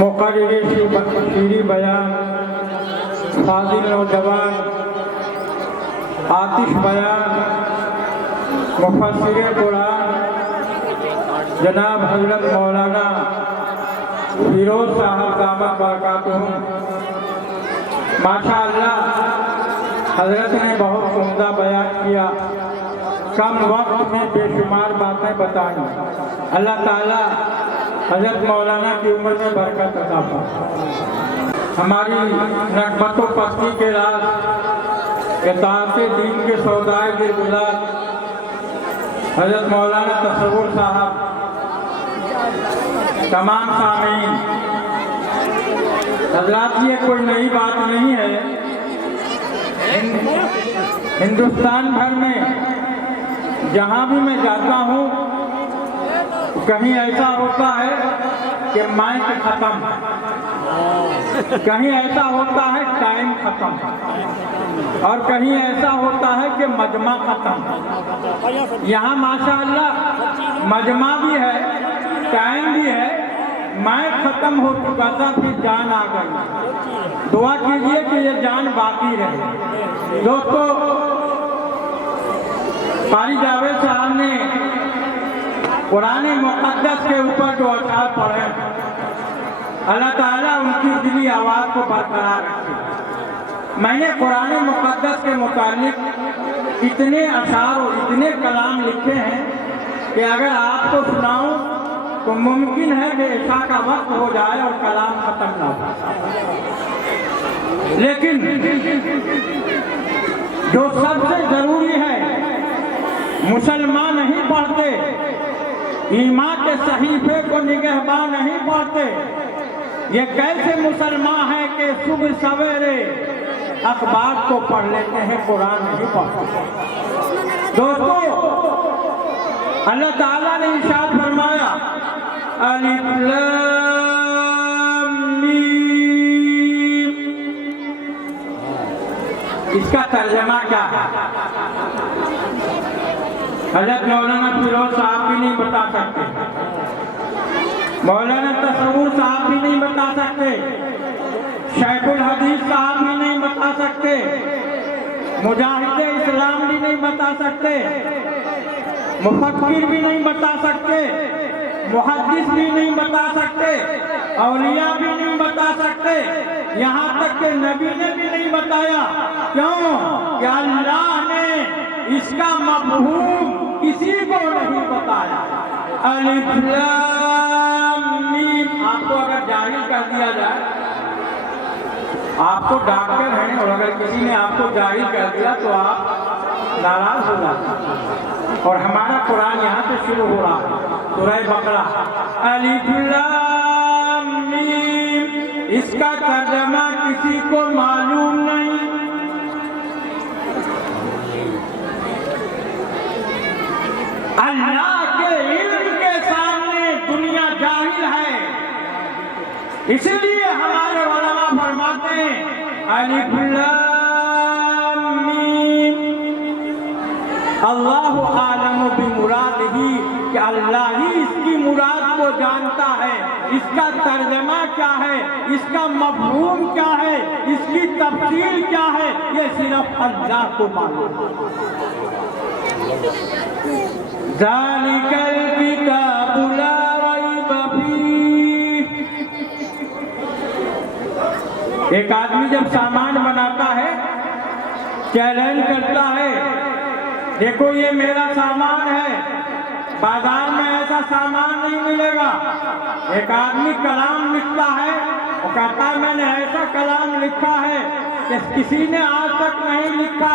मुक़र्रिर शीरी बयान, फाज़िल नौजवान, आतिश बयान, मुफ़स्सिर कुरान जनाब हज़रत मौलाना फिरोज साहब दामत बरकातुहुम। माशाअल्लाह हज़रत ने बहुत उम्दा बयान किया, कम वक्त में बेशुमार बातें बताई। अल्लाह ताला हज़रत मौलाना की उम्र में बरकत अता फरमाए। हमारी नगमतो पस्ती के राज इताअत दीन के सौदाए दिलगुलार हज़रत मौलाना तसव्वुर साहब, तमाम सामीन हज़रात, ये कोई नई बात नहीं है। हिंदुस्तान भर में जहाँ भी मैं जाता हूँ कहीं ऐसा होता है कि माइक खत्म, कहीं ऐसा होता है टाइम खत्म, और कहीं ऐसा होता है कि मजमा खत्म। यहाँ माशाअल्लाह मजमा भी है, टाइम भी है, माइक खत्म हो चुका था, फिर जान आ गई। दुआ कीजिए कि ये जान बाकी रहे। दोस्तों, कारी जावेद साहब ने कुरान मुक़द्दस के ऊपर जो अशार पढ़े, अल्लाह ताला उनकी दिली आवाज़ को बरकरार रखे। मैंने कुरान मुक़द्दस के मुतालिक इतने अशार और इतने कलाम लिखे हैं कि अगर आपको सुनाऊं तो मुमकिन है कि इशा का वक्त हो जाए और कलाम खत्म ना हो। लेकिन जो सबसे जरूरी है, मुसलमान नहीं पढ़ते, ईमान के सहीफे को निगहबान नहीं पढ़ते। ये कैसे मुसलमान है कि सुबह सवेरे अखबार को पढ़ लेते हैं, कुरान नहीं पढ़ते। दोस्तों, अल्लाह ताला ने इरशाद फरमाया: अलिफ लाम मीम। इसका तर्जमा क्या है? हज़रत मौलाना फिरोज साहब भी नहीं बता सकते, मौलाना तसव्वुर साहब भी नहीं बता सकते, शेखुल हदीस साहब भी नहीं बता सकते, मुजाहिद इस्लाम भी नहीं बता सकते, मुफक्किर भी नहीं बता सकते, मुहद्दिस भी नहीं बता सकते, औलिया भी नहीं बता सकते, यहाँ तक के नबी ने भी नहीं बताया। क्यों? कि अल्लाह ने इसका मफ़हूम किसी को नहीं बताया। अलिफ लाम मीम। आपको अगर जाहिल कर दिया जाए, आपको डॉक्टर हैं और अगर किसी ने आपको जाहिल कर दिया तो आप नाराज हो जाते। और हमारा कुरान यहाँ से शुरू हो रहा है, सूरह बकरा। अलिफ लाम मीम, इसका तर्जमा किसी को मालूम नहीं। अल्लाह के इल्म के सामने दुनिया जाहिल है। इसलिए हमारे उलमा फरमाते हैं अलिफ लाम मीम, अल्लाहु आलमु बिमुरादिही, कि अल्लाह ही इसकी मुराद को जानता है। इसका तर्जमा क्या है, इसका मफ़हूम क्या है, इसकी तफसीर क्या है, ये सिर्फ अल्लाह को मालूम है। ज़ालिकल किताबु ला रैब फीह। एक आदमी जब सामान बनाता है, चैलेंज करता है, देखो ये मेरा सामान है, बाजार में ऐसा सामान नहीं मिलेगा। एक आदमी कलाम लिखता है, वो कहता है मैंने ऐसा कलाम लिखा है कि किसी ने आज तक नहीं लिखा।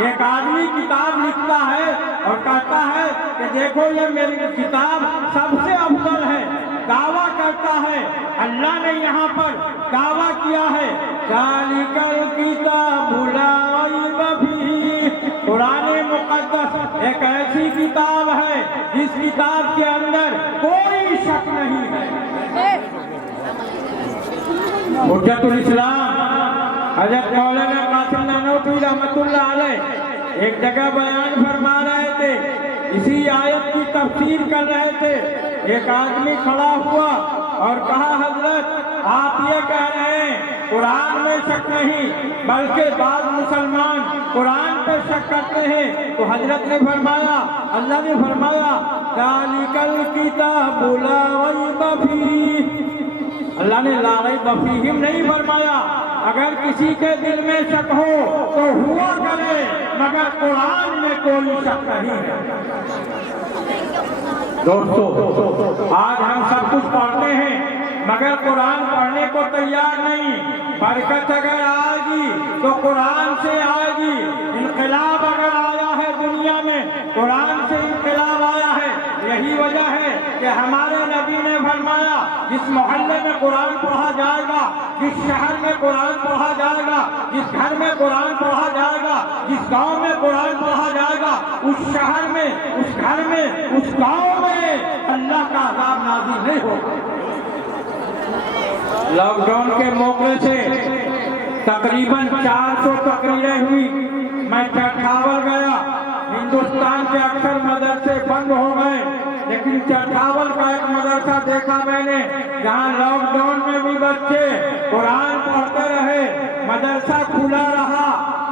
एक आदमी किताब लिखता है और कहता है कि देखो ये मेरी किताब सबसे अफजल है, दावा करता है। अल्लाह ने यहाँ पर दावा किया है ज़ालिकल किताबु ला रैब फीह। कुरान मुक़द्दस एक ऐसी किताब है जिस किताब के अंदर कोई शक नहीं है। हुज्जतुल इस्लाम हज़रत मौलाना कासिम नानोतवी रहमतुल्लाह अलैह एक जगह बयान फरमा रहे थे, इसी आयत की तफसीर कर रहे थे। एक आदमी खड़ा हुआ और कहा हजरत आप ये कह रहे हैं कुरान में शक नहीं, बल्कि बाद मुसलमान कुरान पर शक करते हैं। तो हजरत ने फरमाया, अल्लाह ने फरमाया ज़ालिकल किताबु ला रैब फीह। अल्लाह ने ला रैब फीह नहीं फरमाया। अगर किसी के दिल में शक हो तो हुआ करे, मगर कुरान में कोई शक नहीं है। दोस्तों, आज हम सब कुछ पढ़ते हैं मगर कुरान पढ़ने को तैयार नहीं। बरकत अगर आएगी तो कुरान से आएगी। इनकलाब अगर आया है दुनिया में, कुरान से इनकलाब आया है। यही वजह है कि हमारे नबी ने फरमाया जिस मोहल्ले में कुरान पढ़ा जाएगा, जिस शहर में कुरान पढ़ा जाएगा, जिस घर में कुरान पढ़ा जाएगा, जिस गांव में कुरान पढ़ा जाएगा, उस शहर में, उस घर में, उस गांव में अल्लाह का अज़ाब नाज़िल नहीं होगा। लॉकडाउन के मौके से तकरीबन 400 तकरीरें हुई। मैं चरखावल गया, हिंदुस्तान के अक्सर मदरसे बंद हो गए, लेकिन चरखावल का एक मदरसा देखा मैंने जहां लॉकडाउन में भी बच्चे कुरान पढ़ते रहे, मदरसा खुला रहा।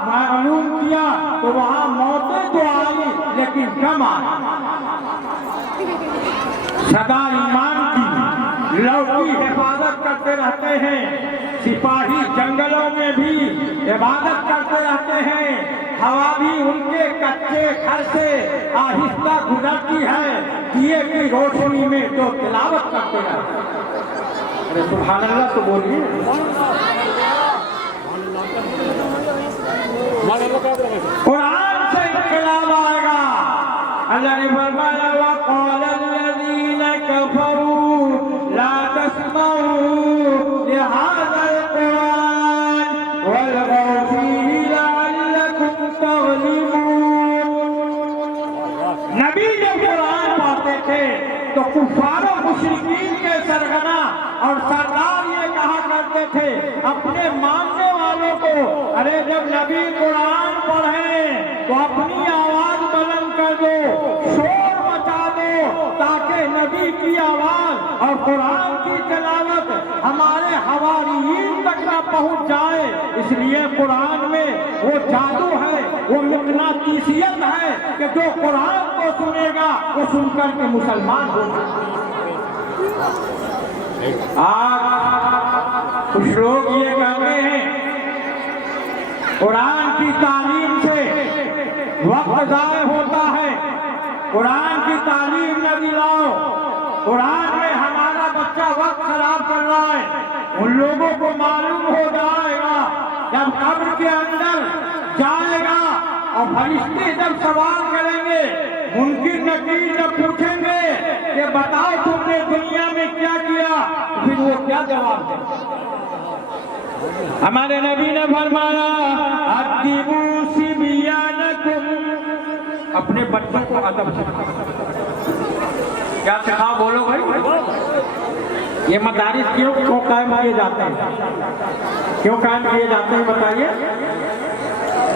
मालूम किया तो वहां मौतें तो आई लेकिन कम आई। सदा ईमान की लौकी हिफाजत करते रहते हैं। सिपाही जंगलों में भी इबादत करते रहते हैं। हवा भी उनके कच्चे घर से आहिस्ता गुजरती है, दिए की रोशनी में जो तिलावत करते रहते हैं। अरे सुभान अल्लाह तो बोलिए। कुरान से इनकलाब आएगा। अल्लाह ने फरमाया वक़ाल अल्लज़ीना कफ़रू ला तस्मऊ लिहाज़ल कुरान वल्गौ फ़ीही लअल्लकुम तग़लिबून। नबी जब कुरान पढ़ते थे तो कुफ़ार मुशरिकीन के सरगना और सरदार ये कहा करते थे अपने मानने वालों को, अरे जब नबी कुरान पढ़े तो अपनी आवाज बुलंद कर दो, शोर मचा दो, ताकि नबी की आवाज और कुरान की तिलावत हमारे हवारियीन तक न पहुंच जाए। इसलिए कुरान में वो जादू है, वो मिक़नातीसियत है कि जो कुरान को सुनेगा वो सुनकर के मुसलमान होगा। आज कुछ लोग ये कहते कुरान की तालीम से वक्त ज़ाय होता है। कुरान की तालीम न दिलाओ। कुरान में हमारा बच्चा वक्त खराब कर रहा है, उन लोगों को मालूम हो जाएगा जब कब्र के अंदर जाएगा और फरिश्ते जब सवाल करेंगे, मुनकिर नकीर जब पूछेंगे कि बताओ तुमने दुनिया में क्या किया, फिर वो क्या जवाब दें। हमारे नबी ने फरमाया अद्दिबू सिबियानकुम, अपने बच्चों को अदब सिखाओ। क्या सिखाओ बोलो भाई। ये मदारिस क्यों कायम किए जाते हैं, क्यों कायम किए जाते हैं बताइए।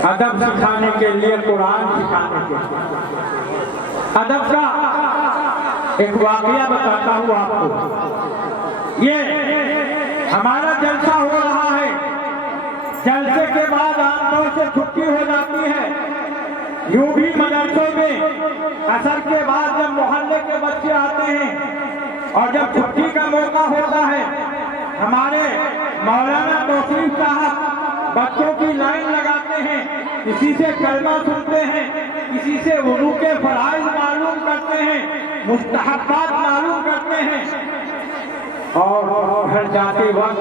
अदब सिखाने के लिए, कुरान सिखाने के लिए। अदब का एक वाकया बताता हूँ आपको। ये हमारा जलसा हो रहा है, जलसे के बाद आमतौर से छुट्टी हो जाती है। यूं भी मदरसों में असर के बाद जब मोहल्ले के बच्चे आते हैं और जब छुट्टी का मौका होता है, हमारे मौलाना तौसीफ साहब बच्चों की लाइन लगाते हैं, किसी से कलमा सुनते हैं, किसी से वुज़ू के फराइज़ मालूम करते हैं, मुस्तहब्बात मालूम करते हैं और घर जाते वक्त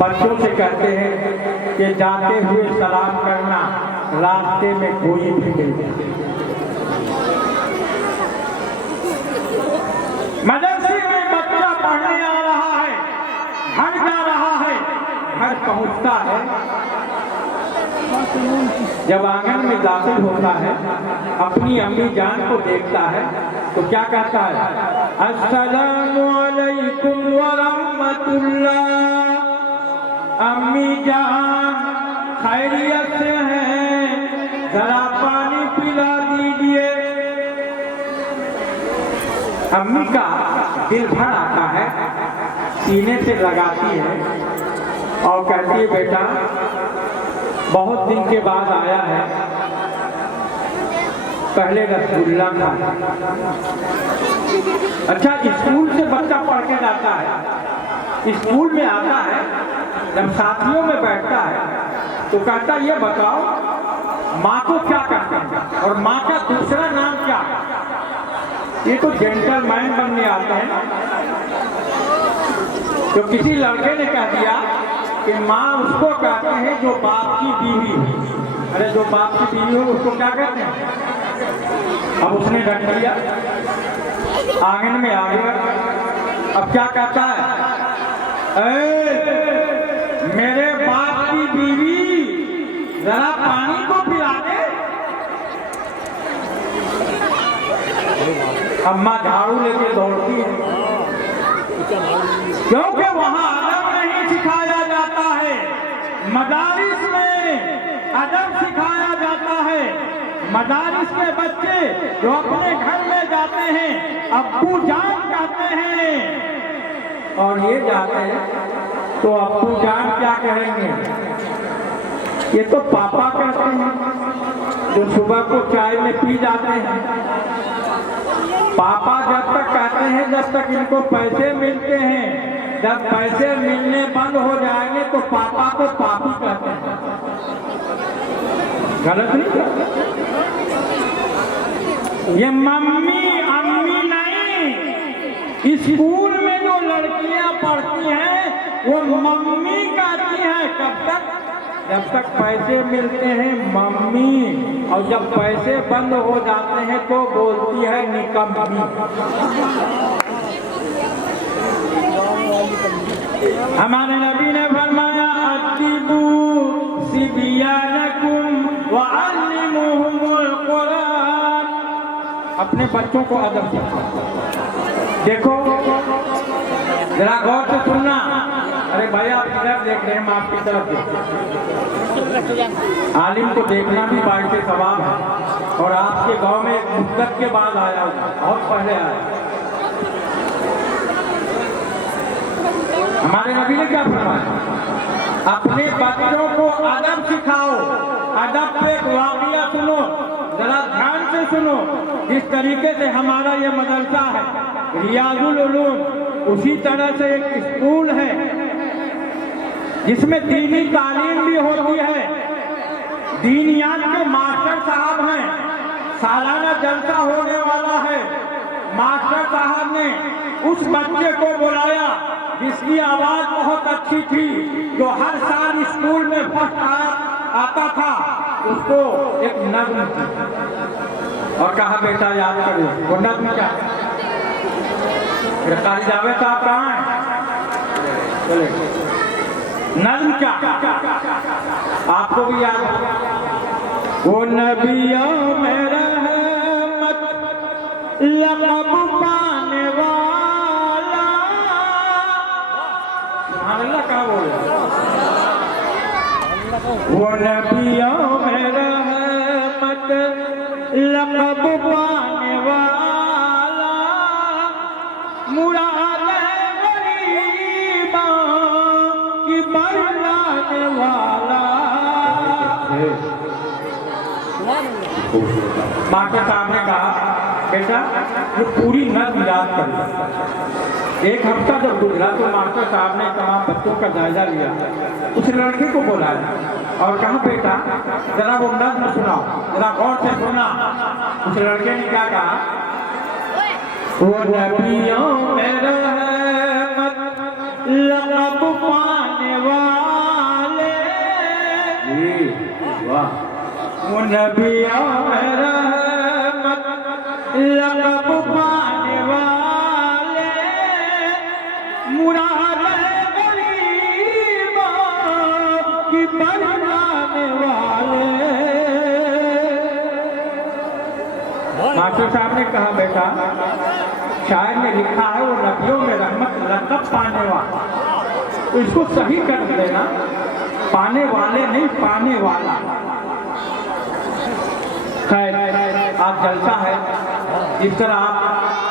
बच्चों से कहते हैं कि जाते हुए सलाम करना, रास्ते में कोई भी मिल जाए। मदरसे में बच्चा पढ़ने आ रहा है, घर जा रहा है, घर पहुंचता है, जब आंगन में दाखिल होता है, अपनी अम्मी जान को देखता है तो क्या कहता है, अस्सलामु अलैकुम व रहमतुल्लाह। अम्मी जान खैरियत से हैं, जरा पानी पिला दीजिए। अम्मी का दिल भर आता है, सीने से लगाती है और कहती है बेटा बहुत दिन के बाद आया है, पहले रसगुल्ला था। अच्छा, स्कूल से बच्चा पढ़ के जाता है, स्कूल में आता है, जब साथियों में बैठता है तो कहता ये बताओ माँ को क्या कहते हैं और माँ का दूसरा नाम क्या है। ये तो जेंटलमैन बनने आते हैं। तो किसी लड़के ने कह दिया कि माँ उसको कहते हैं जो बाप की बीवी हो। अरे जो बाप की बीवी हो उसको क्या कहते हैं। अब उसने ढक लिया, आंगन में आ गया, अब क्या कहता है, मेरे बाप की बीवी जरा पानी को पिला दे। अम्मा झाड़ू लेके दौड़ती है, क्योंकि वहां अदब नहीं सिखाया जाता है। मदारिस में अदब सिखाया जाता है। मदारिस के बच्चे जो अपने घर में जाते हैं, अब्बू जान कहते हैं, और ये जाते हैं तो अब्बू जान क्या कहेंगे, ये तो पापा कहते हैं। जो सुबह को चाय में पी जाते हैं, पापा जब तक कहते हैं जब तक इनको पैसे मिलते हैं, जब पैसे मिलने बंद हो जाएंगे तो पापा को पापी कहते हैं। गलत नहीं, ये मम्मी अम्मी नहीं। स्कूल में जो लड़कियां पढ़ती हैं वो मम्मी कहती हैं। कब तक, जब तक पैसे मिलते हैं मम्मी, और जब पैसे बंद हो जाते हैं तो बोलती है निकम्मी। हमारे नबी ने फरमाया अद्दिबू सिबियानकुम व अल्लिमुहुमुल कुरान। अपने बच्चों को अदब सिखाओ। देखो जरा गौर से सुनना। अरे भाई आप इधर देख रहे हैं, हम आपकी तरफ देख। आलिम को देखना भी बाइक से सवाब है, और आपके गांव में एक मुद्दत के बाद आया, बहुत पहले आया। हमारे नबी ने क्या फरमाया, अपने बच्चों को अदब सिखाओ। अदब पे एक वाक़या सुनो, जरा ध्यान से सुनो। जिस तरीके से हमारा ये मदरसा है रियाजुल उलूम, उसी तरह से एक स्कूल है जिसमें दीनी तालीम भी होती है दीनियात के मास्टर साहब हैं, सालाना जलसा होने वाला है। मास्टर साहब ने उस बच्चे को बुलाया जिसकी आवाज बहुत अच्छी थी, जो हर साल स्कूल में फर्स्ट आता था, उसको एक नज्म और कहा बेटा याद करो। वो नज्म क्या है? जावेद साहब कहाँ हैं? चले नज्म क्या आपको भी याद है? वो नबियों में रहमत लक़ब पाने वाला, अल्लाह क्या बोल रहा? वो नबियों में रहमत लक़ब पाने वाला, मुराद गरीबों की बरलाने वाला। मास्टर साहब ने कहा बेटा ये पूरी नज्म याद कर। एक हफ्ता जब गुजरा तो मास्टर साहब ने तमाम बच्चों का जायजा लिया, उस लड़के को बुलाया और कहा बेटा जरा वो नज्म सुनाओ, जरा गौर से सुना। उस लड़के ने क्या कहा? वो नबियों में रहमत लक़ब पाने वाले, वो नबियों में रहमत लक़ब पाने वाले, मुराद गरीबों की बरलाने वाले। मास्टर साहब ने कहा बेटा शायर ने लिखा है वो नबियों में रहमत लक़ब पाने वाला, तो इसको सही कर देना, पाने वाले नहीं पाने वाला। खैर आज जलसा है, जिस तरह आप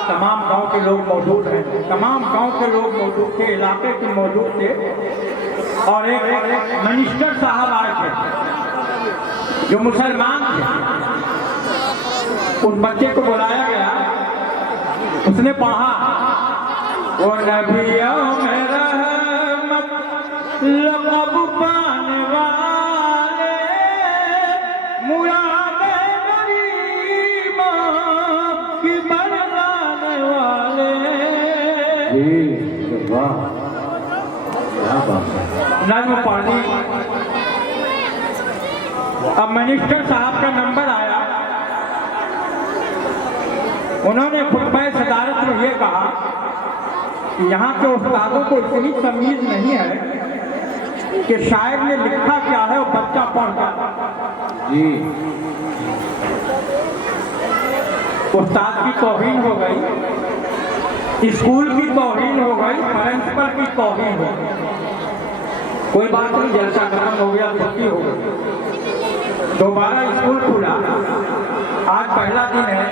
तमाम गांव के लोग मौजूद हैं, तमाम गांव के लोग मौजूद थे, इलाके के मौजूद थे, और एक मिनिस्टर साहब आए थे जो मुसलमान थे। उस बच्चे को बुलाया गया, उसने पढ़ा वो नबियों में रहमत लक़ब पाने वाले, मुराद गरीबों की बरलाने वाले। वाह क्या बात है। नज्म पढ़ी। अब मिनिस्टर साहब का नंबर आया, उन्होंने खुतबा सदारत में ये कहा कि यहाँ के उस्तादों को इतनी तमीज नहीं है कि शायर ने लिखा क्या है वो बच्चा पढ़ जाता। जी उस्ताद की तौहीन हो गई, स्कूल की तौहीन हो गई, प्रिंसिपल की तौहीन हो गई। कोई बात नहीं, जलसा खत्म हो गया, छुट्टी हो गई, दोबारा स्कूल खुला। आज पहला दिन है,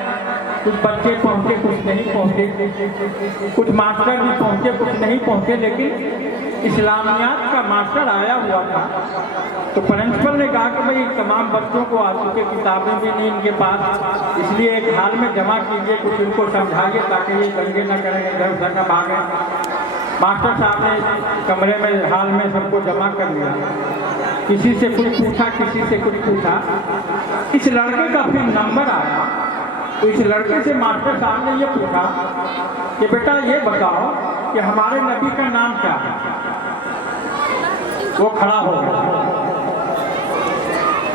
कुछ बच्चे पहुंचे कुछ नहीं पहुंचे, कुछ मास्टर भी पहुंचे कुछ नहीं पहुंचे, लेकिन इस्लामियात का मास्टर आया हुआ था। तो प्रिंसिपल ने कहा कि भाई तमाम बच्चों को आ चुके, किताबें भी नहीं इनके पास, इसलिए एक हाल में जमा कीजिए, कुछ इनको समझाइए ताकि ये दंगे न करें, इधर उधर न भागें। मास्टर साहब ने कमरे में हाल में सबको जमा कर लिया, किसी से कुछ पूछा किसी से कुछ पूछा। इस लड़के का फिर नंबर आया, तो इस लड़के से मास्टर साहब ने ये पूछा कि बेटा ये बताओ कि हमारे नबी का नाम क्या है। वो खड़ा हो गया,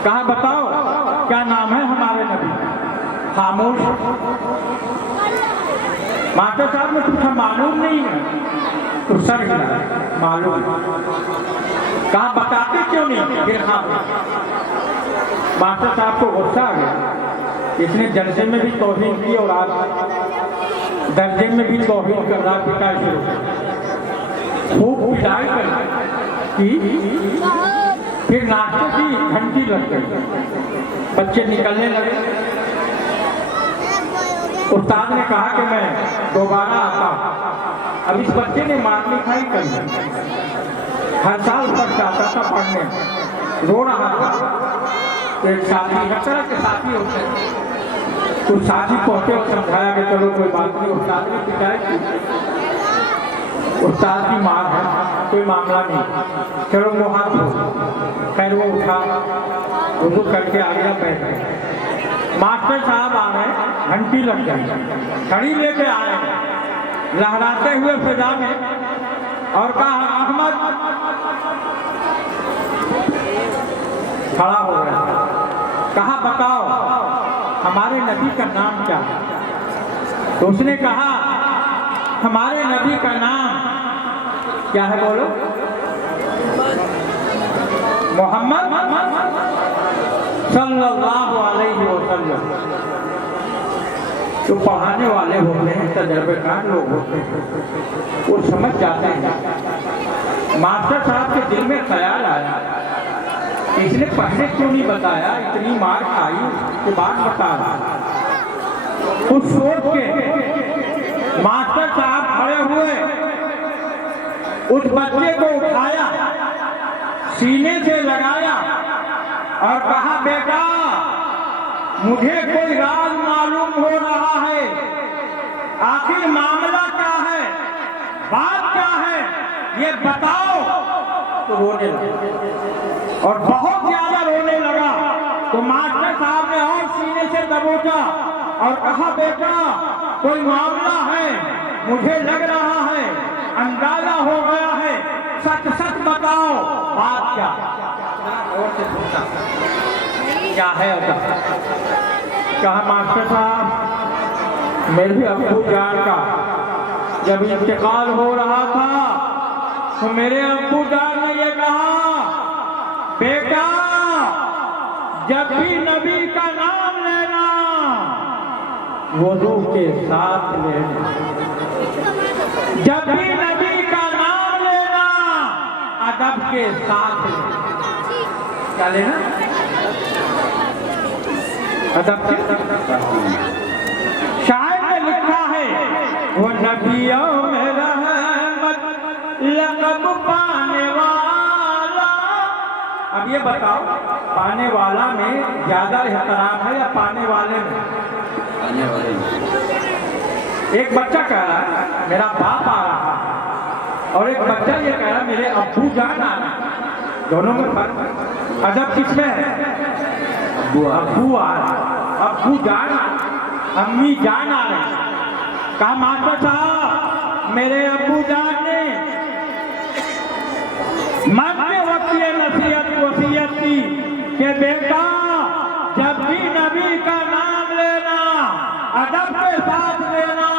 कहा बताओ क्या नाम है हमारे नबी। खामोश। मास्टर साहब ने पूछा मालूम नहीं है, तो सर हिला, मालूम। कहा बताते क्यों नहीं, फिर खामोश। मास्टर साहब को गुस्सा आ गया, इसने जलसे में भी तौहीन की और आज दर्जे में भी तौहीन कर रहा, पिटाई शुरू, खूब पिटाई की। फिर नाश्ते की घंटी लग गई, बच्चे निकलने लगे। उस्ताद ने कहा कि मैं दोबारा आता हूँ। अब इस बच्चे ने मार लिखाई कर ली, हर साल तक जाता था पढ़ने, रो रहा था। तो एक साथी, हर तरह के साथी होते हैं, कुछ साथी पहुंचे और समझाया कि चलो कोई बात नहीं, उस्ताद ने पिटाई की, उस्ताद की मार है, कोई मामला नहीं, चलो मुहाफ हो। खैर वो उठा, वुज़ू करके आ गया, बैठ गया। मास्टर साहब आ रहे, घंटी लग गई, छड़ी लेके आ रहे लहराते हुए फिजा में, और कहा अहमद, खड़ा हो गया, कहा बताओ हमारे नबी का नाम क्या है? तो उसने कहा हमारे नबी का नाम क्या है? बोलो। मोहम्मद सल्लल्लाहु अलैहि वसल्लम। जो पढ़ाने वाले होते हैं, तजर्बेकार लोग होते हैं, वो समझ जाते हैं। मास्टर साहब के दिल में ख्याल आया, इसने पहले क्यों नहीं बताया, इतनी मार खाई उसके बाद बता रहा। कुछ सोच के मास्टर साहब खड़े हुए, उस बच्चे को उठाया, सीने से लगाया और कहा बेटा मुझे कोई राज मालूम हो रहा है, आखिर मामला क्या है, बात क्या है, ये बताओ। तो रोने लगा और बहुत ज्यादा रोने लगा। तो मास्टर साहब ने और सीने से दबोचा और कहा बेटा कोई मामला है, मुझे लग रहा है, अंदाजा हो गया है, सच सच बताओ बात क्या। और से पूछा क्या है? कहा मास्टर साहब मेरे अब्बू जान का जब इंतकाल हो रहा था तो मेरे अब्बू जान ने ये कहा बेटा जब भी नबी का नाम लेना वुज़ू के साथ लेना, जब भी नबी का नाम लेना अदब के साथ लेना। क्या लेना? अदब के। शायर ने लिखा है वो नबियों में रहमत लक़ब पाने वाला। अब ये बताओ पाने वाला में ज्यादा एहतराम है या पाने वाले में? पाने वाले में। एक बच्चा कह रहा है मेरा बाप आ रहा है, और एक बच्चा ये कह रहा है मेरे अब्बू जान आ रहा है। दोनों में फर्क। अदब किसमें है? अब्बू आ रहा, अब्बू जान, अम्मी जान आ रही। कहा मास्टर साहब मेरे अब्बू जान ने मरते वक्त ये नसीहत वसीयत की कि बेटा जब भी नबी का नाम लेना अदब के साथ लेना।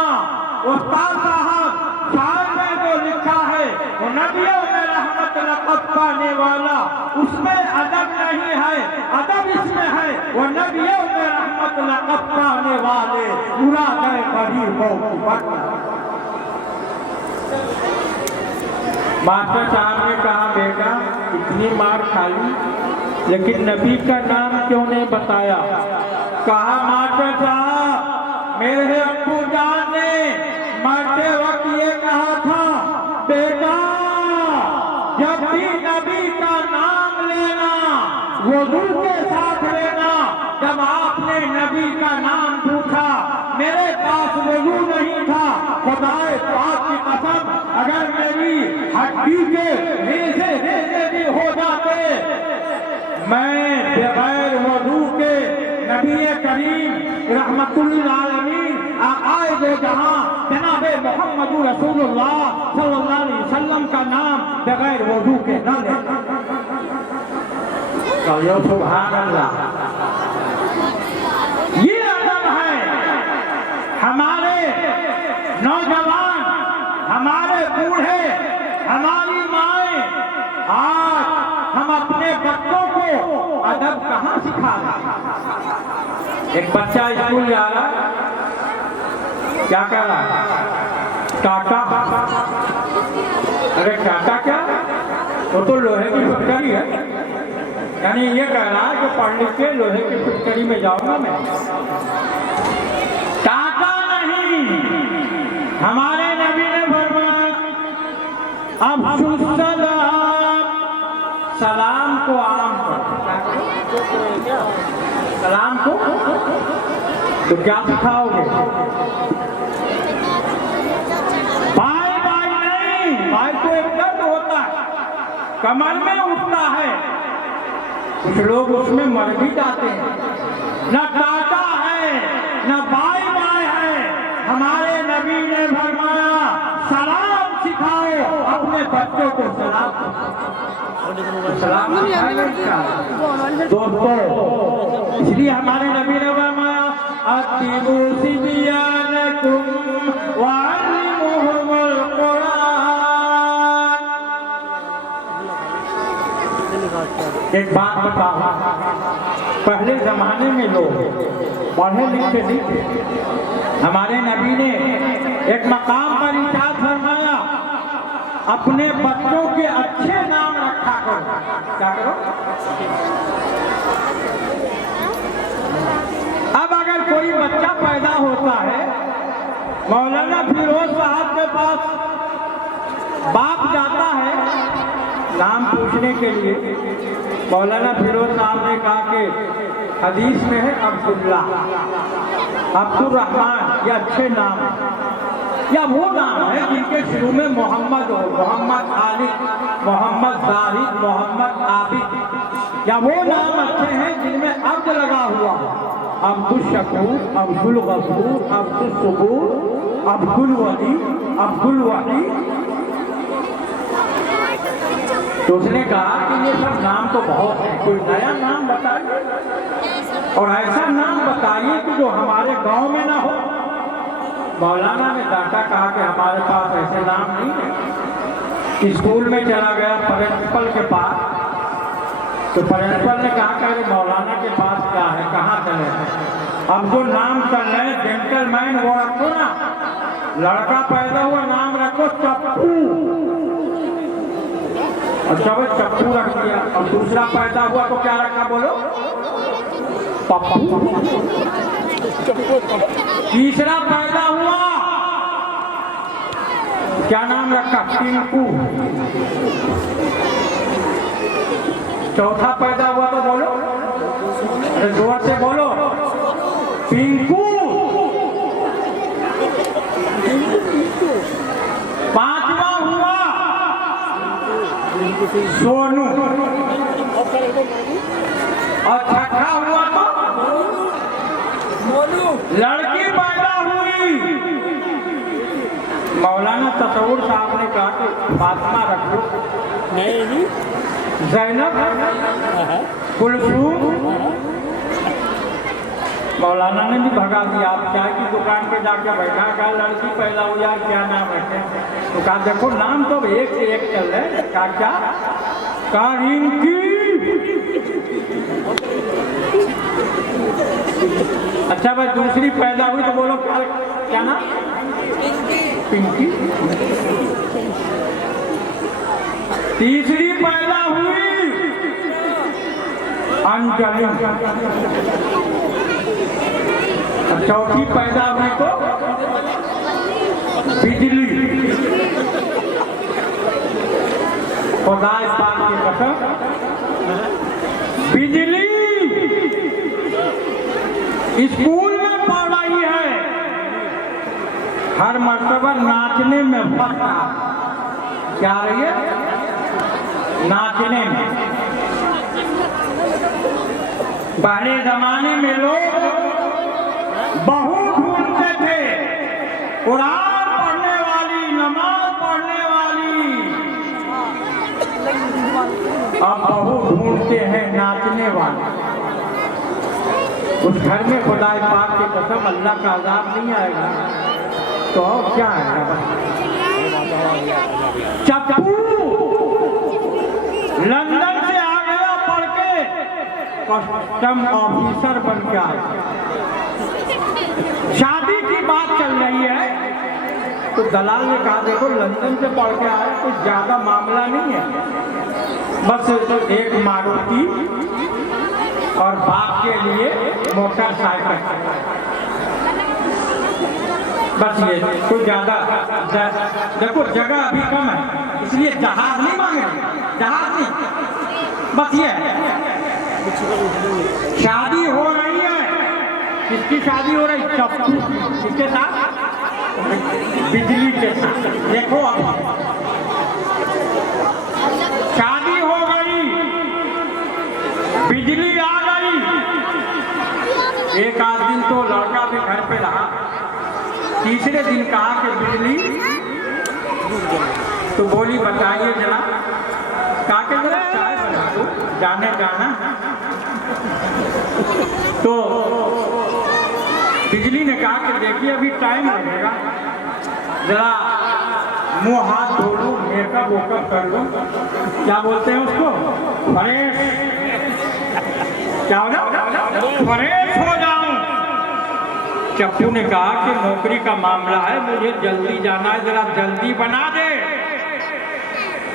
उस्ताद साहब शायर में जो लिखा है वो नबियों में रहमत लक़ब पाने वाला, उसमें अदब नहीं है, अदब इसमें है वो नबियों में रहमत लक़ब पाने वाले मुराद करीब हो। मास्टर साहब ने कहा बेटा इतनी मार खा ली लेकिन नबी का नाम क्यों नहीं बताया? कहा मास्टर साहब मेरे अब्बू जान ने मरते वक्त ये कहा था बेटा जब भी नबी का नाम लेना वुज़ू के साथ लेना। जब आपने नबी का नाम पूछा मेरे पास वुज़ू नहीं था, खुदाए पाक की कसम अगर मेरी हड्डी के रेज़े भी हो जाते मैं बगैर वुज़ू के नबी करीम रहमतुल्लिल आलमीन आक़ाए दो जहां जनाबे मोहम्मद रसूलुल्लाह सल्लल्लाहु अलैहि वसल्लम का नाम बगैर वुज़ू के न लेता। कहो सुभान अल्लाह। ये अदब है। हमारे नौजवान, हमारे बूढ़े, हमारी माएँ, आज हम अपने बच्चों को अदब कहाँ सिखा रहे? एक बच्चा स्कूल जा रहा है, क्या कह रहा है? टाटा। अरे टाटा क्या? वो तो लोहे की फैक्ट्री है। यानी ये कह रहा है कि पढ़ लिख के लोहे की फैक्ट्री में जाऊंगा मैं। टाटा नहीं, हमारे नबी ने फरमाया अब सलाम को आम कर। सलाम को तो क्या सिखाओगे? बाय बाय नहीं, बाय तो एक दर्द होता है, कमर में उठता है। कुछ लोग उसमें मर भी जाते हैं। न टाटा है न बाय बाय है। हमारे नबी ने फरमाया सलाम सिखाओ अपने बच्चों को, सलाम दोस्तों। इसलिए हमारे नबी ने फरमाया अतिबू सिबियानकुम वअल्लिमुहुमुल कुरान। एक बात बताओ, पहले जमाने में लोग पढ़े लिखे नहीं थे। हमारे नबी ने एक मकाम पर इरशाद फरमाया अपने बच्चों के अच्छे नाम रखा करो। क्या करो? अब अगर कोई बच्चा पैदा होता है, मौलाना फिरोज साहब के पास बाप जाता है नाम पूछने के लिए। मौलाना फिरोज साहब ने कहा कि हदीस में है अब्दुल्ला, अब्दुल रहमान, ये अच्छे नाम है, या वो नाम है जिनके शुरू में मोहम्मद हो, मोहम्मद आलिफ, मोहम्मद जाहिद, मोहम्मद आबिद, या वो नाम अच्छे हैं जिनमें अब्द लगा हुआ हो, अब्दुल शकूर, अब्दुल गफूर, अब्दुल सबूर, अब्दुल वली, अब्दुल वही। तो उसने कहा कि ये सब नाम तो बहुत है, कोई नया नाम बताइए और ऐसा नाम बताइए कि जो हमारे गांव में ना हो। मौलाना ने डांटा, कहा कि हमारे पास ऐसे नाम नहीं है। स्कूल में चला गया प्रिंसिपल के पास, तो प्रिंसिपल ने कहा कि अरे मौलाना के पास क्या है, कहाँ चले? अब जो नाम चल रहे हैं जेंटलमैन वो रखो ना, लड़का पैदा हुआ नाम रखो चप्पू, अच्छा वो चप्पू रख दिया। और दूसरा पैदा हुआ तो क्या रखा बोलो? पप्पू। तीसरा पैदा हुआ क्या नाम रखा? पिंकू। चौथा पैदा हुआ तो बोलो, अरे जोर से बोलो, पिंकू। पांचवा हुआ सोनू, और छठा हुआ तो लड़की पैदा हुई। मौलाना तसव्वुर साहब ने कहा कि फातिमा रख लो, ज़ैनब, कुलसूम। मौलाना ने भी भगा दिया। आप चाय की दुकान पे जाके बैठा, कहा लड़की पैदा हुई यार क्या नाम रखे? तो कहा देखो नाम तो एक से एक चल रहे। कहा क्या? कहा रिंकी। अच्छा भाई दूसरी पैदा हुई तो बोलो क्या नाम? पिंकी। तीसरी पैदा हुई अंजलि। चौथी पैदा हुई तो बिजली। खुदा पाक की कसम, बिजली स्कूल में पढ़ रही है, हर मर्तबा नाचने में फंस रहा। क्या रही है? नाचने में। पहले जमाने में लोग बहू ढूंढते थे, कुरान पढ़ने वाली, नमाज पढ़ने वाली। अब बहू ढूंढते हैं नाचने वाली। उस घर में खुदा पाक की कसम अल्लाह का अज़ाब नहीं आएगा तो क्या आएगा? चप्पू लंदन से आ गया पढ़ के, कस्टम ऑफिसर बन के आया। शादी की बात चल रही है तो दलाल ने कहा देखो लंदन से पढ़ के आया, कुछ ज्यादा मामला नहीं है, बस एक मारुति और बाप के लिए मोटरसाइकिल, बस ये कोई ज्यादा। देखो जगह अभी कम है इसलिए जहाज नहीं मांगे, जहाज नहीं, बस ये शादी हो रही है। किसकी शादी हो रही? चप्पू। किसके साथ? बिजली के साथ। देखो अब शादी हो गई, बिजली आ गई। एक आध दिन तो लड़का भी घर पे रहा, तीसरे दिन कहा कि बिजली, तो बोली बताइए जरा। कहा कि जरा चाय बना दो, जाने जाना। तो बिजली ने कहा कि देखिए अभी टाइम लगेगा, जरा मुंह हाथ धो लो, मेकअप वेकअप कर लो, क्या बोलते हैं उसको, फ्रेश, क्या हो जाओ, फ्रेश हो जाऊं। चप्पू ने कहा कि नौकरी का मामला है, मुझे जल्दी जाना है, जरा जल्दी बना दे।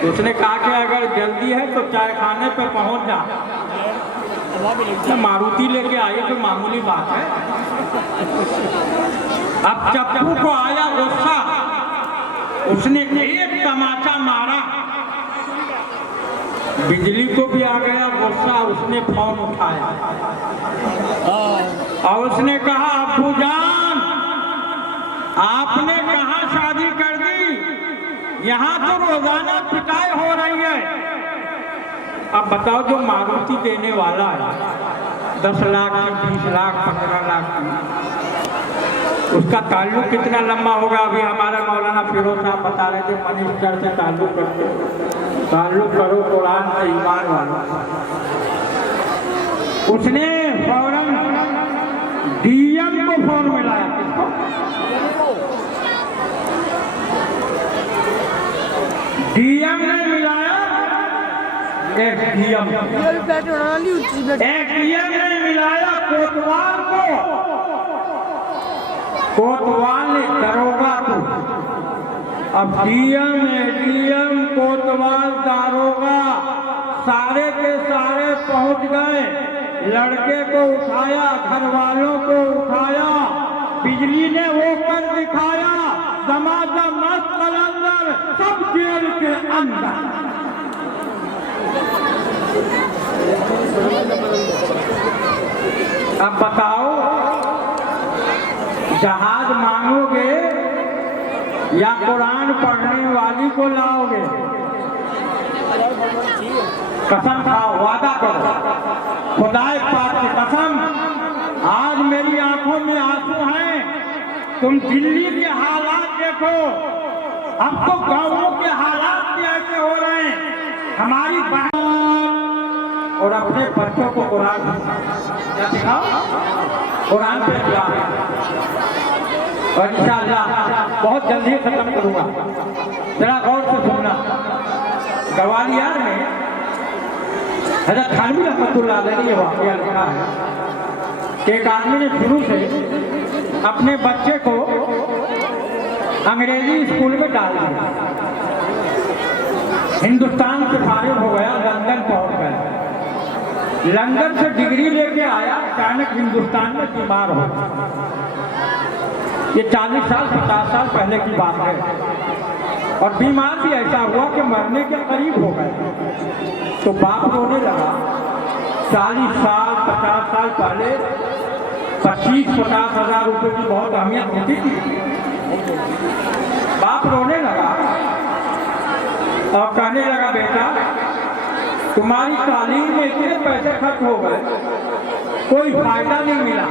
उसने कहा कि अगर जल्दी है तो चाय खाने पे पहुंच जा। तो मारुति लेके आई तो मामूली बात है। अब चप्पू को आया गुस्सा, उसने एक तमाचा मारा, बिजली को भी आ गया गुस्सा। उसने फोन उठाया और उसने कहा अब्बू जान, आपने कहाँ शादी कर दी, यहाँ तो रोजाना पिटाई हो रही है। अब बताओ जो मारुति देने वाला है 10 लाख की, 20 लाख, 15 लाख की, उसका ताल्लुक कितना लंबा होगा। अभी हमारे मौलाना फिरोज साहब बता रहे थे मनीषगढ़ से ताल्लुक करते, ताल्लुक करो कुरान से, ईमान वालों। उसने फौरन डीएम को फोन मिलाया, किसको, डीएम ने मिलाया, एक डीएम ने मिलाया कोतवाल को, कोतवाल ने दरोगा को। अब डीएम, एडीएम, कोतवाल, दारोगा सारे के सारे पहुंच गए। लड़के को उठाया, घर वालों को उठाया, बिजली ने वो कर दिखाया, दमादा मस्त कलंदर, सब जेल के अंदर। अब बताओ जहाज मांगोगे या कुरान पढ़ने वाली को लाओगे? कसम खाओ, वादा करो, खुदाए पाक की कसम। आज मेरी आंखों में आंसू हैं। तुम दिल्ली के हालात देखो, अब तो गांवों के हालात भी ऐसे हो रहे हैं। हमारी बहन और अपने बच्चों को कुरान क्या सिखाओ, कुरान पे खिलाओ। और इंशाअल्लाह बहुत जल्दी खत्म करूंगा, जरा गौर से सुनना। ग्वालियर में हज़रत थानवी रहमतुल्लाह अलैह ने वाक़या लिखा है कि एक आदमी ने शुरू से अपने बच्चे को अंग्रेजी स्कूल में डाल दिया। हिंदुस्तान से फारिग हो गया, लंदन पहुंच गया। लंदन से डिग्री लेके आया, अचानक हिंदुस्तान में बीमार हो गया। ये 40 साल 50 साल पहले की बात है। और बीमार भी ऐसा हुआ कि मरने के करीब हो गए। तो बाप रोने लगा। 40 साल 50 साल पहले 25-50 हज़ार रुपये की बहुत अहमियत होती थी। बाप रोने लगा और कहने लगा बेटा तुम्हारी तालीम में इतने पैसे खर्च हो गए, कोई फायदा नहीं मिला।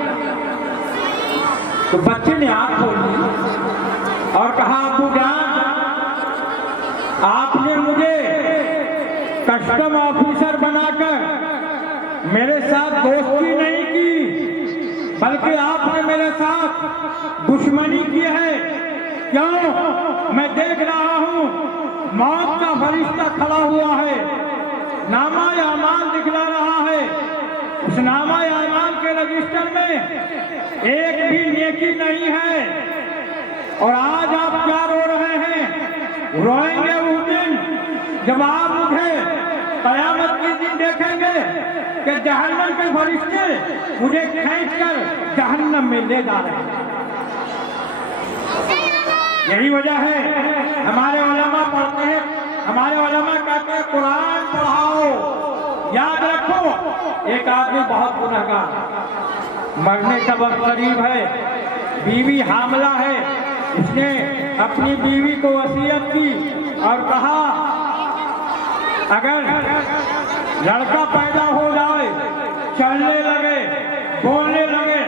तो बच्चे ने आंख खोल दी और कहा अब्बू जान, आपने मुझे कस्टम ऑफिसर बनाकर मेरे साथ दोस्ती नहीं की, बल्कि आपने मेरे साथ दुश्मनी की है। क्यों? मैं देख रहा हूं मौत का फरिश्ता खड़ा हुआ है, नामा अमाल दिखला रहा है। उस नामा अमाल के रजिस्टर में एक भी नेकी नहीं है। और आज आप क्या रो रहे हैं? रोएंगे उस दिन जब आप मुझे कयामत के दिन देखेंगे कि जहन्नम के फरिश्ते मुझे खींचकर जहन्नम में ले जा रहे हैं। यही वजह है हमारे उलमा पढ़ते हैं, हमारे उलमा कहते हैं कुरान पढ़ाओ। याद रखो, एक आदमी बहुत गुनहगार, मरने का वक्त करीब है, बीवी हामला है। उसने अपनी बीवी को वसीयत की और कहा अगर लड़का पैदा हो जाए चलने लगे, बोलने लगे।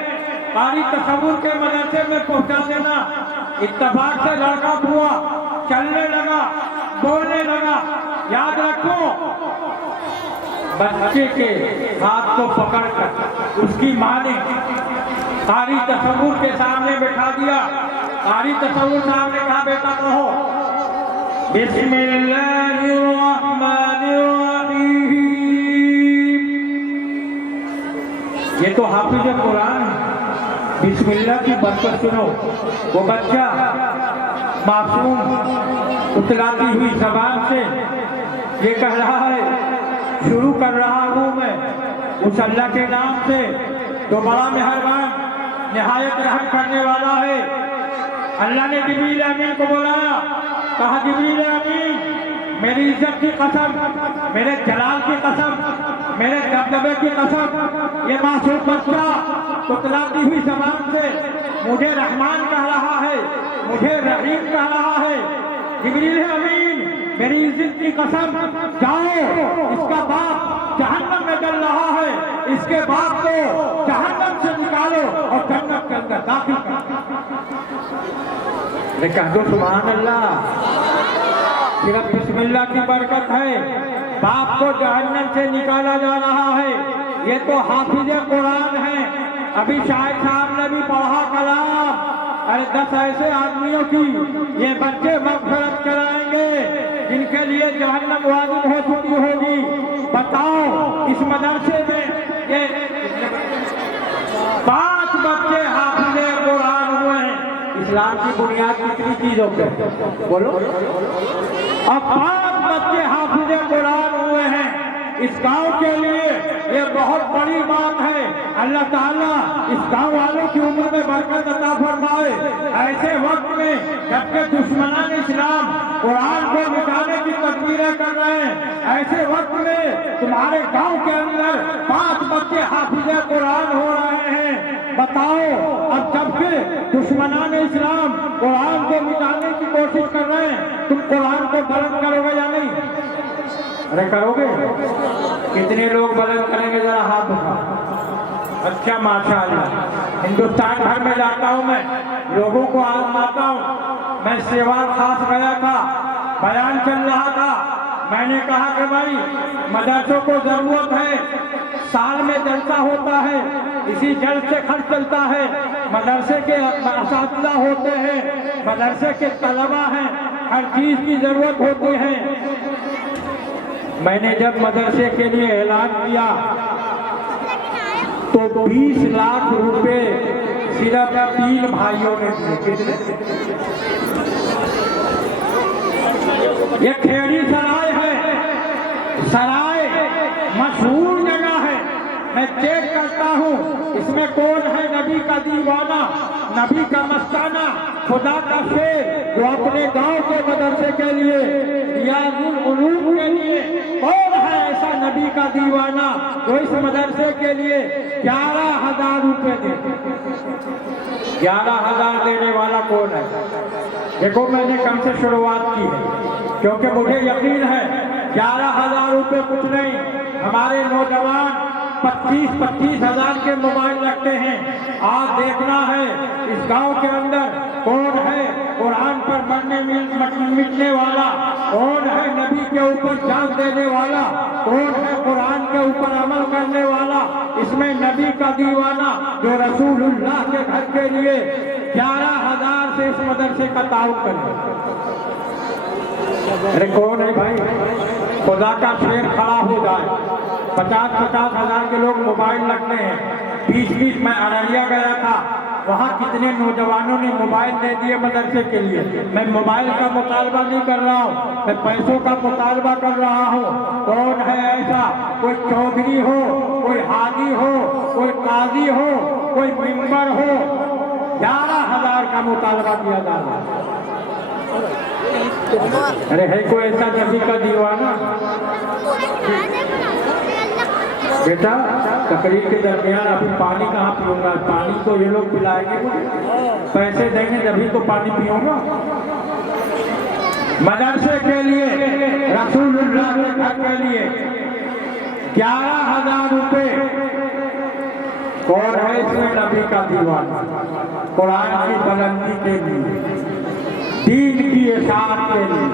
कारी तसव्वुर के मदरसे में पहुंचा देना। इत्तफाक से लड़का हुआ, चलने लगा, बोलने लगा। याद रखो, बच्चे के हाथ को पकड़कर उसकी माँ ने कारी तसव्वुर के सामने बैठा दिया। कारी तसव्वुर साहब ने कहा, बेटा कहो बिस्मिल्लाहिर्रहमानिर्रहीम। ये तो हाफिज कुरान है। बिस्मिल्लाह की बरकत सुनो। वो बच्चा मासूम उतलाती हुई ज़बान से ये कह रहा है, शुरू कर रहा हूँ मैं उस अल्लाह के नाम से जो बड़ा मेहरबान निहायत रहम करने वाला है। अल्लाह ने जिब्रील अमीन को बुलाया, कहा जिब्रील अमीन, मेरी इज्जत की कसम, मेरे जलाल की कसम, मेरे दबदबे की कसम, ये मासूम बच्चा तुतलाती हुई ज़बान से मुझे रहमान कह रहा है, मुझे रहीम कह रहा है। जिब्रील अमीन, मेरी इज्जत की कसम, जाओ, इसका बाप जहन्नम में जल रहा है, इसके बाप को जहन्नम से निकालो और जन्नत के अंदर दाखिल करो। कह दो सुभान अल्लाह। सिर्फ बिस्मिल्लाह की बरकत है, बाप को जहन्नम से निकाला जा रहा है। ये तो हाफिज कुरान है। अभी शायद साहब ने भी पढ़ा कलाम। अरे 10 ऐसे आदमियों की ये बच्चे मग़फ़िरत कराएंगे जिनके लिए जहन्नम वाजिब हो चुकी होगी। बताओ, इस मदरसे में ये 5 बच्चे हाफिज कुरान हुए हैं। इस्लाम की बुनियाद कितनी चीजों पे बोलो। अब 5 बच्चे हाफिज कुरान हुए हैं। इस गांव के लिए ये बहुत बड़ी बात है। अल्लाह ताला इस गांव वालों की उम्र में बरकत अता फरमाए। ऐसे वक्त में जबकि दुश्मनान इस्लाम कुरान को मिटाने की तदबीरें कर रहे हैं, ऐसे वक्त में तुम्हारे गांव के अंदर 5 बच्चे हाफिज कुरान हो रहे हैं। बताओ, अब जबकि दुश्मनान इस्लाम कुरान को मिटाने की कोशिश कर रहे हैं, तुम कुरान को बुलंद करोगे या नहीं? अरे करोगे? कितने लोग बुलंद करेंगे, जरा हाथ उठाओ। अच्छा, माशाअल्लाह। हिंदुस्तान भर में जाता हूँ मैं, लोगों को आजमाता हूँ। मैं सेवा खास गया था, बयान चल रहा था। मैंने कहा कि भाई मदरसों को जरूरत है, साल में जलसा होता है, इसी जल से खर्च चलता है। मदरसे के असातिज़ा होते हैं, मदरसे के तलबा हैं, हर चीज की जरूरत होती है। मैंने जब मदरसे के लिए ऐलान किया तो 20 लाख रुपए सिर्फ 3 भाइयों ने दिए। कितने? ये खेड़ी सराय है, सराय मशहूर जगह है। मैं चेक करता हूँ इसमें कौन है नबी का दीवाना, नबी का मस्ताना, खुदा का शेर, जो अपने गांव के मदरसे के लिए, रियाजुल उलूम के लिए कौन है ऐसा नबी का दीवाना जो इस मदरसे के लिए 11,000 रुपए दे। 11,000 देने वाला कौन है? देखो, मैंने कम से शुरुआत की है क्योंकि मुझे यकीन है 11,000 रुपए कुछ नहीं। हमारे नौजवान 25-25 हजार के मोबाइल रखते हैं। आज देखना है इस गांव के अंदर कौन है कुरान पर मरने मिटने वाला, कौन है नबी के ऊपर जान देने वाला, कौन है कुरान के ऊपर अमल करने वाला। इसमें नबी का दीवाना जो रसूलुल्लाह के घर के लिए 11,000 से इस मदरसे का ताउन करे। अरे कौन है भाई? खुदा का शेर खड़ा हो जाए। 50-50 हजार के लोग मोबाइल रखते हैं। बीच मैं अररिया गया था, वहाँ कितने नौजवानों ने मोबाइल दे दिए मदरसे के लिए। मैं मोबाइल का मुतालबा नहीं कर रहा हूँ, मैं पैसों का मुतालबा कर रहा हूँ। कौन है ऐसा? कोई चौधरी हो, कोई हाजी हो, कोई काजी हो, कोई मिंबर हो। 11,000 का मुतालबा किया जा रहा है। अरे है कोई ऐसा नबी का दीवाना? बेटा, तकरीर के दरमियान अभी पानी कहाँ पीऊंगा? पानी तो ये लोग पिलाएंगे, पैसे देंगे तभी तो पानी पीऊंगा। मदरसे के लिए, रसूलुल्लाह के घर के लिए 11,000 रुपए कौन है इसमें नबी का दीवाना? कुरान की बुलंदी के लिए, दीन की इशाअत के लिए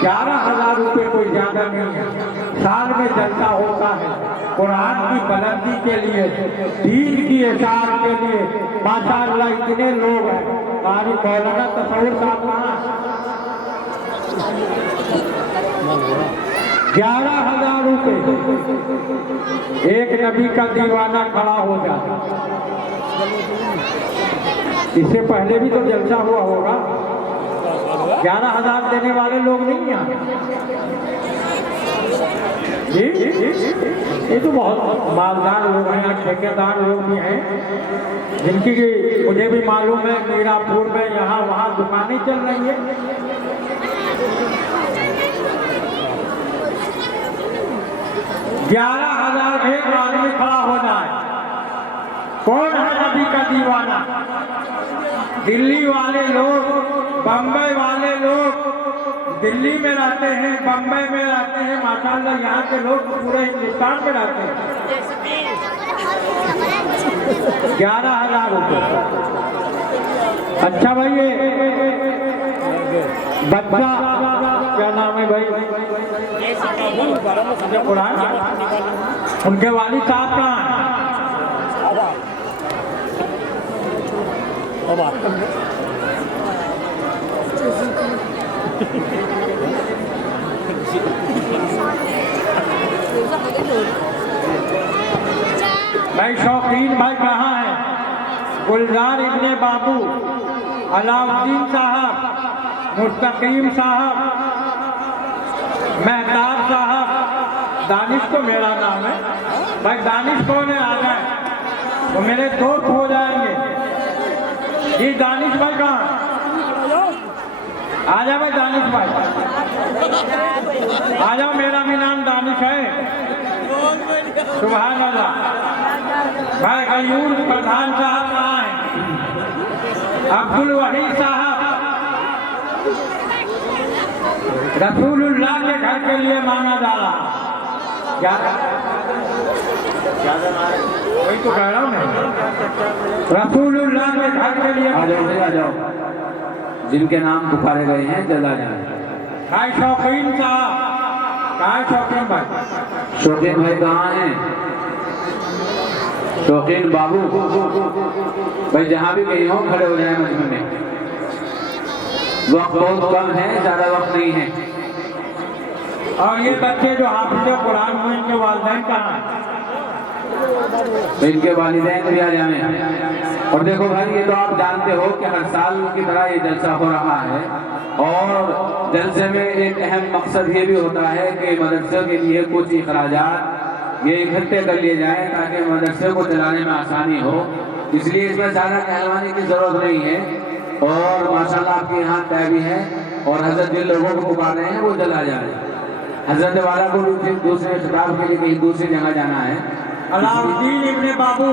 11,000 रुपये कोई ज्यादा नहीं है। साल में जलसा होता है कुरान की बुलंदी के लिए, दीन की इशाअत के लिए। माशाअल्लाह इतने लोग हैं। कारी मौलाना तसव्वुर साहब कहाँ? 11,000 रुपये एक नबी का दीवाना खड़ा हो जाता। इससे पहले भी तो जलसा हुआ होगा। 11,000 देने वाले लोग नहीं हैं जी। ये तो बहुत मालदार लोग हैं, ठेकेदार लोग भी हैं, जिनकी मुझे भी मालूम है मीरापुर में यहाँ वहाँ दुकानें चल रही है। 11,000 एक आदमी खड़ा हो जाए। कौन है नबी का दीवाना? दिल्ली वाले लोग, बम्बई वाले लोग, दिल्ली में रहते हैं, बम्बई में रहते हैं, माशाअल्लाह यहाँ के लोग पूरे हिंदुस्तान में रहते हैं। 11,000 रुपये। अच्छा भाई, ये बच्चा क्या नाम है भाई? कुरान उनके वालिद साहब कहाँ हैं? भाई शौकीन भाई कहाँ है? गुलजार इब्ने बाबू, अलाउद्दीन साहब, मुस्तकीम साहब, मेहताब साहब, दानिश तो मेरा नाम है भाई। दानिश कौन है? आ जाए तो मेरे दोस्त हो जाएंगे। जी दानिश भाई कहाँ? आ जाओ भाई दानिश भाई, आ जाओ। मेरा भी नाम दानिश है। सुभान अल्लाह। भाई गयूर प्रधान साहब कहाँ हैं? अब्दुल वहीद साहब, रसूलुल्लाह के घर के लिए माना जा रहा। क्या वही तो कह रहा हूँ मैं, रसूलुल्लाह के घर के लिए। आ जाओ, जिनके नाम पुकारे गए हैं जल्द आ जाए। भाई शौकीन साहब कहाँ है? शौकीन भाई, शौकीन भाई कहाँ हैं? शौकीन बाबू भाई जहाँ भी कहीं हो खड़े हो जाए मजमे में। वक्त बहुत कम है, ज्यादा वक्त नहीं है। और ये बच्चे जो हाफिज़ कुरान में, इनके वालिदैन कहाँ हैं? तो इनके वालिदैन भी आ जाए। और देखो भाई, ये तो आप जानते हो कि हर साल की तरह ये जलसा हो रहा है, और जलसे में एक अहम मकसद ये भी होता है कि मदरसे के लिए कुछ अखराजात ये इकट्ठे कर लिए जाए ताकि मदरसे को चलाने में आसानी हो। इसलिए इसमें ज़्यादा कहलवाने की ज़रूरत नहीं है। और माशाल्लाह आपके यहाँ तय भी है, और हजरत जिन लोगों को पुकार रहे हैं वो चला जाए। हजरत वाला को भी दूसरे खिताब के लिए कहीं दूसरी जगह जाना है। अलाउद्दीन इब्ने बाबू,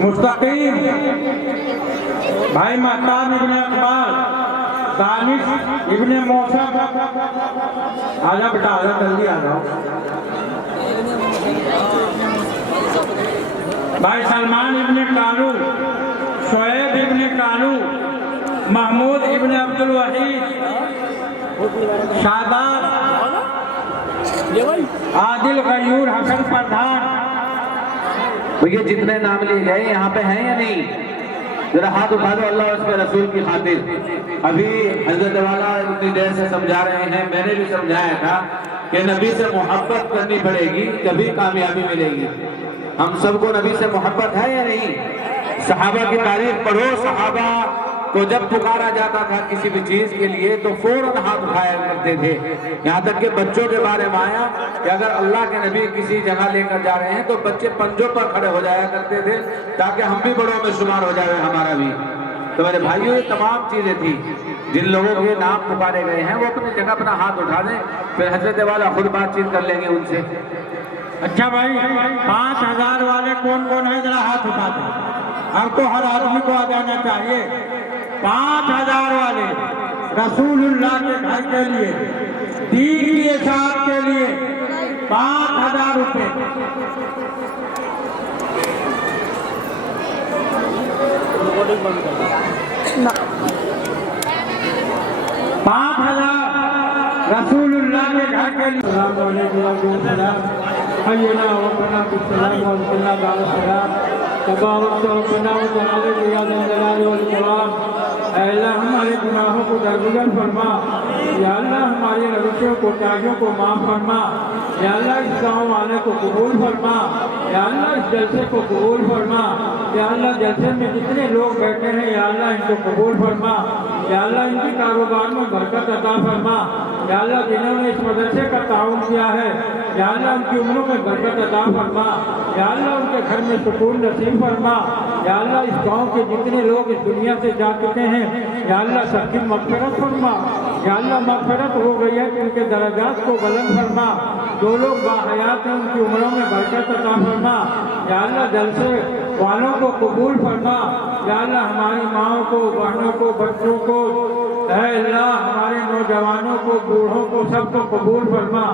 मुस्तकीम भाई, महताब इब्ने अकबर, दानिश इब्ने मौसम। आजा बेटा, आजा जल्दी आ जाओ। भाई सलमान इब्ने कालू, शोएब इब्ने कालू, महमूद इब्ने अब्दुल वहीद, शादाब, आदिल गयूर, हसन प्रधान। भैया जितने नाम लिए गए यहाँ पे हैं या नहीं? जरा हाथ उठा दो अल्लाह और उसके रसूल की खातिर। अभी हजरत वाला इतनी देर से समझा रहे हैं, मैंने भी समझाया था कि नबी से मोहब्बत करनी पड़ेगी तभी कामयाबी मिलेगी। हम सबको नबी से मोहब्बत है या नहीं? सहाबा की तारीफ पढ़ो। सहाबा को जब पुकारा जाता था किसी भी चीज के लिए तो फौरन हाथ उठाया करते थे। यहाँ तक कि बच्चों के बारे में आया कि अगर अल्लाह के नबी किसी जगह लेकर जा रहे हैं तो बच्चे पंजों पर खड़े हो जाया करते थे ताकि हम भी बड़ों में शुमार हो जाए, हमारा भी। तो मेरे भाइयों, ये तमाम चीजें थी। जिन लोगों के नाम पुकारे गए हैं वो अपनी जगह अपना हाथ उठा दें, फिर हजरत वाला खुद बातचीत कर लेंगे उनसे। अच्छा भाई, 5,000 वाले कौन कौन है? जरा हाथ उठा दें। आपको हर आदमी को आ जाना चाहिए। 5,000 वाले रसूलुल्लाह के घर के लिए, दीन की इशाअत के लिए 5,000 रुपये। 5,000 रसूलुल्लाह के घर के लिए हय्यना वफना बिस्सलाम वल्ला दारुस्सलाम तबारक रब्बना व तआला या जलाल वल इकराम। ऐ अल्लाह हमारे गुनाहों को दरगुजर फरमा, या अल्लाह हमारी रविशों को त्यागियों को माफ़ फरमा, या अल्लाह इस गाँव वाले को कबूल फरमा, या अल्लाह इस जलसे को कबूल फरमा, या अल्लाह जलसे में जितने लोग बैठे हैं या अल्लाह इनको कबूल फरमा, या अल्लाह इनकी कारोबार में बरकत अता फरमा, या अल्लाह जिन्होंने इस मदरसे का ताउन किया है या अल्लाह उनकी उम्रों में बरकत अता फरमा, या अल्लाह उनके घर में सुकून नसीब फरमा, या अल्लाह इस गांव के जितने लोग इस दुनिया से जा चुके हैं या अल्लाह सबकी मग़फ़िरत फरमा, या अल्लाह मग़फ़िरत हो गई है कि उनके दर्जात को बुलंद फरमा, जो लोग बाहयात हैं उनकी उम्रों में बरकत अता फरमा, या अल्लाह जलसे वालों को कबूल फरमा, या अल्लाह हमारी माओं को, बहनों को, बच्चों को, ऐ अल्लाह हमारे नौजवानों को, बूढ़ों को, सबको कबूल फरमा,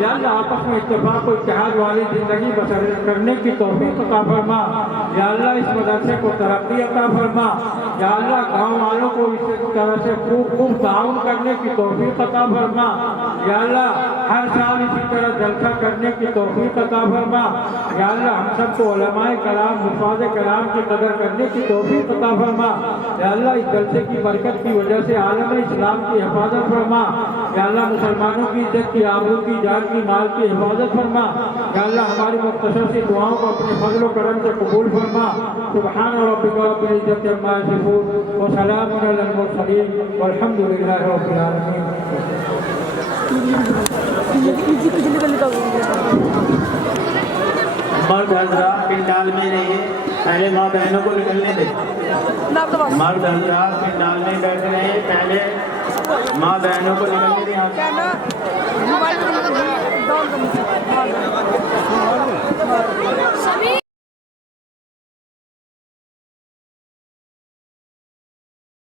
या अल्लाह आपस में इत्तेफाक और इत्तेहाद वाली ज़िंदगी बसर करने की तौफीक अता फरमा, या अल्लाह इस मदरसे को तरक्की अता फरमा, या अल्लाह गाँव वालों को इस तरह से खूब ताउन करने की तौफीक अता फरमा, या अल्लाह हर साल इसी तरह जलसा करने की तौफीक अता फरमा, या अल्लाह हम सबको उलमाए कलाम, हुफ़ाज़ कलाम की कदर करने की तौफीक अता फरमा, या अल्लाह इस जलसे की बरकत की वजह से आलम इस्लाम की हिफाजत फरमा, या अल्लाह मुसलमानों की इज्जत की, आबरू की, जान की, माल की हिफाजत फरमा, या अल्लाह हमारी मुख्तसर सी दुआओं को अपने फजल व करम से कबूल फरमा। सुब्हान रब्बिका रब्बिल इज्जति अम्मा यसिफून व सलामुन अलल मुरसलीन वल्हम्दुलिल्लाहि रब्बिल आलमीन। मर्द हजरात पिंडाल में रहिए, पहले माँ बहनों को निकलने दे। मर्द हजरात पिंडाल में बैठ रहे हैं, पहले माँ बहनों को निकलने दें।